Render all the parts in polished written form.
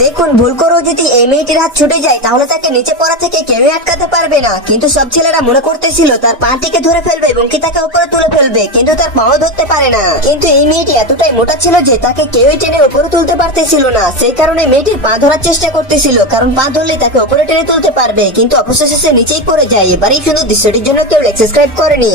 দেখুন, ভুল করেও যদি এই মেয়েটির হাত ছুটে যায় তাহলে তাকে নিচে পড়া থেকে কেউই আটকাতে পারবে না। কিন্তু সব ছেলেরা মনে করতেছিল তার পাটিকে ধরে ফেলবে এবং কি তাকে উপরে তুলে ফেলবে, কিন্তু তার পাও ধরতে পারে না। কিন্তু এই মেয়েটি এতটাই মোটা ছিল যে তাকে কেউই টেনে উপরে তুলতে পারতেছিল না। সেই কারণে মেয়েটির পা ধরার চেষ্টা করতেছিল, কারণ পা ধরলে তাকে উপরে টেনে তুলতে পারবে, কিন্তু অবশেষে সে নিচেই পড়ে যায়। এবার এই সুন্দর দৃশ্যটির জন্য কেউ সাবস্ক্রাইব করেনি।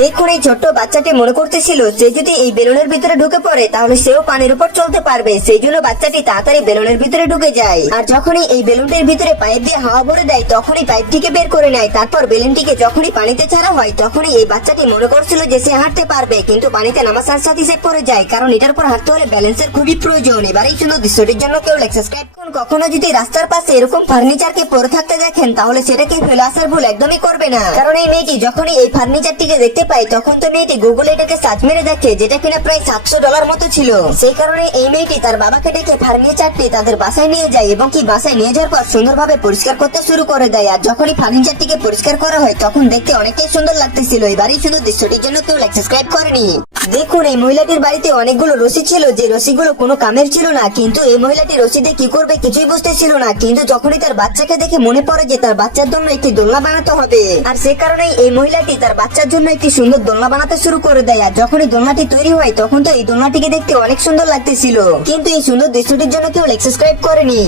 দেখুন, এই ছোট্ট বাচ্চাটি মনে করতেছিল সে যদি এই বেলুনের ভিতরে ঢুকে পড়ে তাহলে সেও পানির উপর চলতে পারবে। সেই জন্য বাচ্চাটি তাড়াতাড়ি বেলুনের ভিতরে ঢুকে যায়, আর যখনই এই বেলুনটির ভিতরে পাইপ দিয়ে হাওয়া ভরে দেয় তখনই পাইপটিকে বের করে নেয়। তারপর বেলুনটিকে যখনই পানিতে ছাড়া হয় তখনই এই বাচ্চাটি মনে করছিল যে সে হাঁটতে পারবে, কিন্তু পানিতে নামার সাথে সাথে সে পড়ে যায়, কারণ এটার উপর হাঁটতে হলে ব্যালেন্সের খুবই প্রয়োজন। এবার এই সুন্দর দৃশ্যটির জন্য কেউ সাবস্ক্রাইব করুন। কখনো যদি রাস্তার পাশে এরকম ফার্নিচারকে পড়ে থাকতে দেখেন তাহলে সেটাকে ফেলে আসার ভুল একদমই করবে না, কারণ এই মেয়েটি যখনই এই ফার্নিচারটিকে দেখতে পায় তখন তো মেয়েটি গুগলে এটাকে সার্চ মেরে দেখে, যেটা কিনা প্রায় $700 মতো ছিল। সেই কারণে এই মেয়েটি তার বাবাকে ডেকে ফার্নিচারটি তাদের বাসায় নিয়ে যায় এবং কি বাসায় নিয়ে যাওয়ার পর সুন্দরভাবে পরিষ্কার করতে শুরু করে দেয়। আর যখনই ফার্নিচারটিকে পরিষ্কার করা হয় তখন দেখতে অনেকটাই সুন্দর লাগতেছিল। এবার এই সুন্দর দৃশ্যটির জন্য কেউ সাবস্ক্রাইব করেনি। দেখুন, এই মহিলাটির বাড়িতে অনেকগুলো রশি ছিল, যে রশিগুলো কোনো কামের ছিল না, কিন্তু এই মহিলাটি রশি দিয়ে কি করবে কিছুই বুঝতেছিল না। কিন্তু যখনই তার বাচ্চাকে দেখে মনে পড়ে যে তার বাচ্চার জন্য একটি দোলনা বানাতে হবে, আর সে কারণেই এই মহিলাটি তার বাচ্চার জন্য একটি সুন্দর দোলনা বানাতে শুরু করে দেয়। আর যখনই দোলনাটি তৈরি হয় তখন তো এই দোলনাটিকে দেখতে অনেক সুন্দর লাগতেছিল, কিন্তু এই সুন্দর দৃশ্যটির জন্য কেউ সাবস্ক্রাইব করেনি।